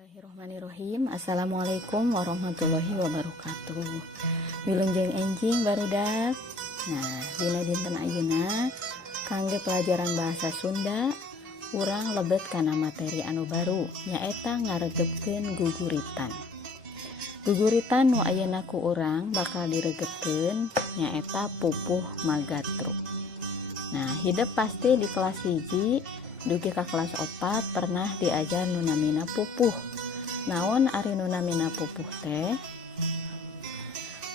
Bismillahirrahmanirrahim. Assalamualaikum warahmatullahi wabarakatuh. Wilujeng enjing barudak. Nah, dina dinten ayeuna kangge pelajaran bahasa Sunda, urang lebet kana materi anu baru nyaeta ngaregepkeun guguritan. Guguritan nu ayeuna ku urang bakal diregepkeun nyaeta pupuh magatru. Nah, hidup pasti di kelas 1 dugi ka kelas 4 pernah diajar nu namina pupuh. Naon ari nu namina pupuh teh?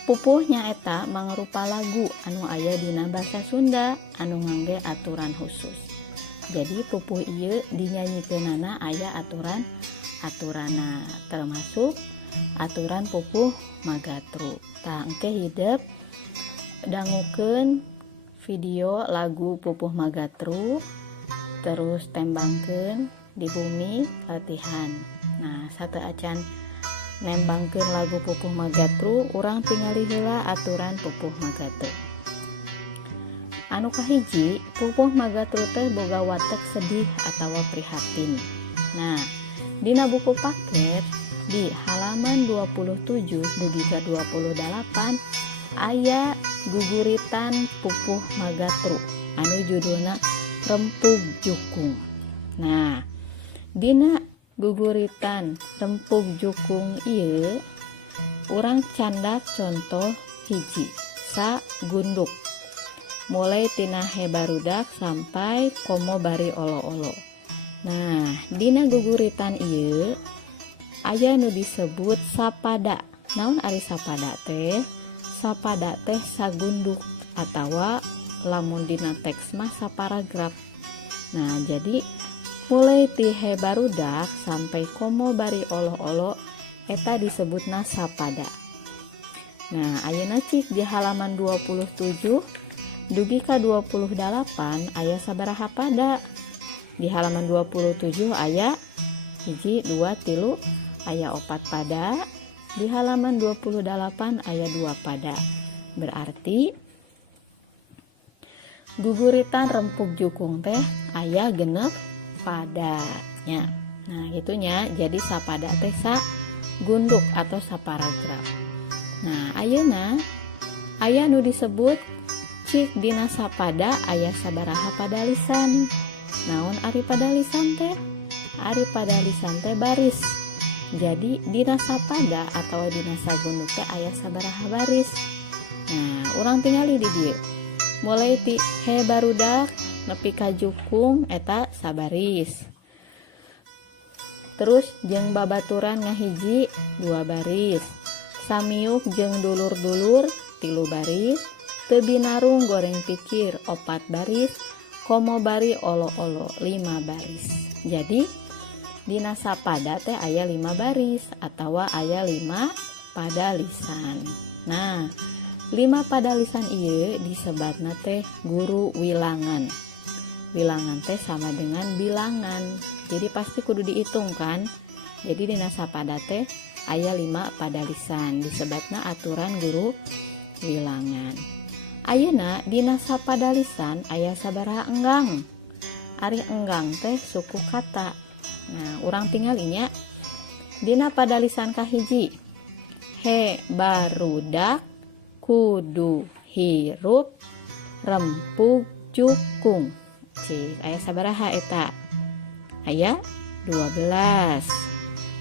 Pupuh nyaeta mangrupa lagu anu aya dina basa Sunda anu ngangge aturan khusus. Jadi pupuh ieu dinyanyikeunana aya aturan-aturana termasuk aturan pupuh magatru. Tah engke hideuk dangukeun video lagu pupuh magatru, terus tembangkeun di bumi latihan. Nah, satu acan nembangkeun lagu pupuh magatru, urang tingali heula aturan pupuh magatru. Anu kahiji, pupuh magatru teh boga watek sedih atawa prihatin. Nah, dina buku paket di halaman 27 dugi ka 28 aya guguritan pupuh magatru anu judulna Rempug Jukung. Nah, dina guguritan Rempug Jukung ieu urang candak contoh hiji sa gunduk mulai tina hebarudak sampai komo bari olo-olo. Nah, dina guguritan ieu aya nu disebut sapada. Naon ari sapada teh? Sapada teh sagunduk atawa lamun dina teks mah saparagraf. Nah, jadi mulai ti hebarudak sampai komo bari olo-olo eta disebutna sapada. Nah, ayeuna cik di halaman 27 dugi ka 28 aya sabaraha pada? Di halaman 27 aya 1 2 3 aya 4 pada. Di halaman 28 aya 2 pada. Berarti guguritan Rempug Jukung teh aya genep padanya. Nah, gitunya. Jadi sapada teh sa gunduk atau saparagraf. Nah, ayeuna aya nu disebut cik dina sapada aya sabaraha padalisan. Naon ari padalisan teh? Ari padalisan teh baris. Jadi dina sapada atau dina sagunduk teh aya sabaraha baris. Nah, urang tingali di dieu. Mulai ti hebarudak nepi ka jukung eta sabaris. Terus jeung babaturan ngahiji 2 baris. Samiuk jeung dulur-dulur 3 baris. Teu binarung goreng pikir 4 baris. Komo bari olo-olo 5 baris. Jadi dina sapada teh aya 5 baris atawa aya 5 padalisan. Nah, 5 padalisan ieu disebatna teh guru wilangan. Wilangan teh sama dengan bilangan. Jadi pasti kudu dihitung kan. Jadi dina sapada teh aya 5 padalisan disebatna aturan guru wilangan. Ayeuna dina sapadalisan aya sabaraha enggang. Ari enggang teh suku kata. Nah, urang tinggalinya dina padalisan kahiji he barudak kudu hirup rempug jukung. Cik, aya sabaraha eta? Aya 12.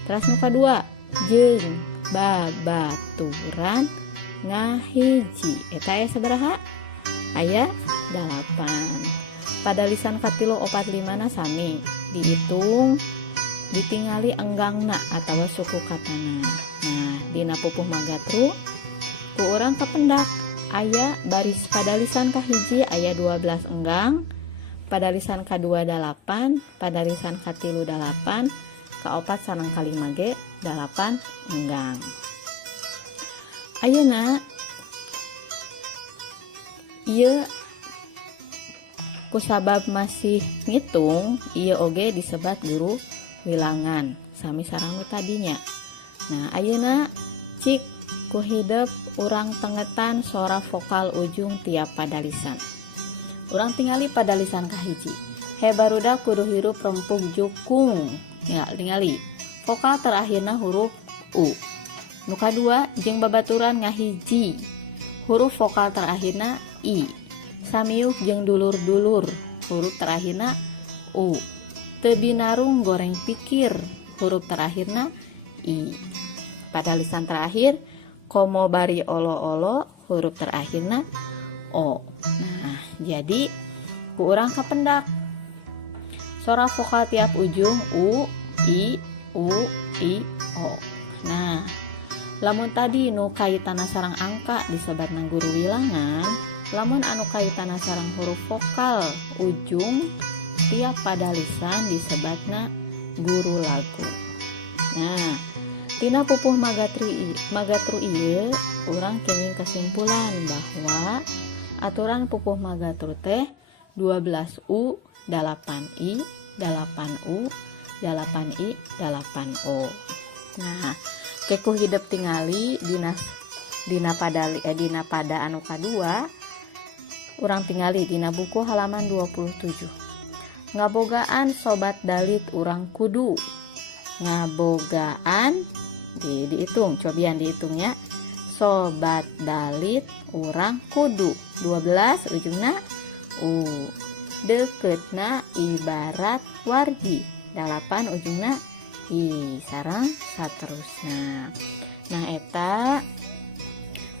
Terus nu kadua jeung babaturan ngahiji. Eta aya sabaraha? Aya 8. Padalisan katilu 4 5 na sami. Dihitung ditingali enggangna atawa suku katana. Nah, dina pupuh magatru ku urang kapendak aya baris padalisan kahiji aya 12 enggang, padalisan kadua 8, padalisan katilu 8, kaopat sareng kalima ge 8 enggang. Ayeuna ieu kusabab masih ngitung ieu oge disebat guru wilangan sami sareng nu tadinya. Nah, ayeuna cik ku hidup urang tengetan sora vokal ujung tiap padalisan. Urang tingali padalisan kahiji. He barudak kudu hirup rempug jukung. Ya, tingali. vokal terakhirna huruf U. Nu kadua jeung babaturan ngahiji, huruf vokal terakhirna I. Samiuk jeung dulur-dulur, huruf terakhirna U. Teu binarung goreng pikir, huruf terakhirna I. Pada lisan terakhir, komo bari olo-olo, huruf terakhirna O. Nah, jadi ku urang kapendak. Sora vokal tiap ujung U, I, O. Nah, lamun tadi nu kaitana sareng angka disebatna guru wilangan, lamun anu kaitana sareng huruf vokal ujung tiap pada lisan disebatna guru lagu. Nah, tina pupuh magatru ieu urang kenging kesimpulan bahwa aturan pupuh magatru teh 12U 8I 8U 8I 8O. Nah, keku hidup tingali dina pada anu kadua urang tingali dina buku halaman 27. Ngabogaan sobat dalit urang kudu. Ngabogaan dihitung, cobian dihitungnya. Sobat dalit urang kudu 12 ujungna U. Deketna ibarat wargi 8 ujungna I sareng saterusna. Nah eta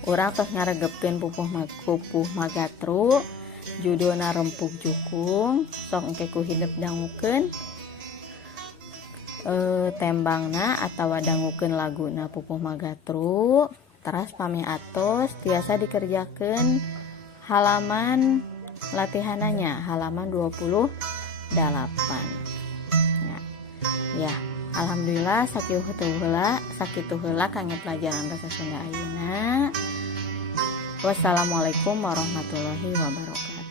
urang tos ngaregepkeun pupuh magatru judulna Rempuk Jukung. Sok engke ku hidup dangukeun tembangna atawa dangukeun laguna pupuh magatru. Teras pami atos tiasa dikerjakeun halaman latihananya halaman 28. Ya, alhamdulillah sakitu heula kangge pelajaran basa Sunda ayeuna. Wassalamualaikum warahmatullahi wabarakatuh.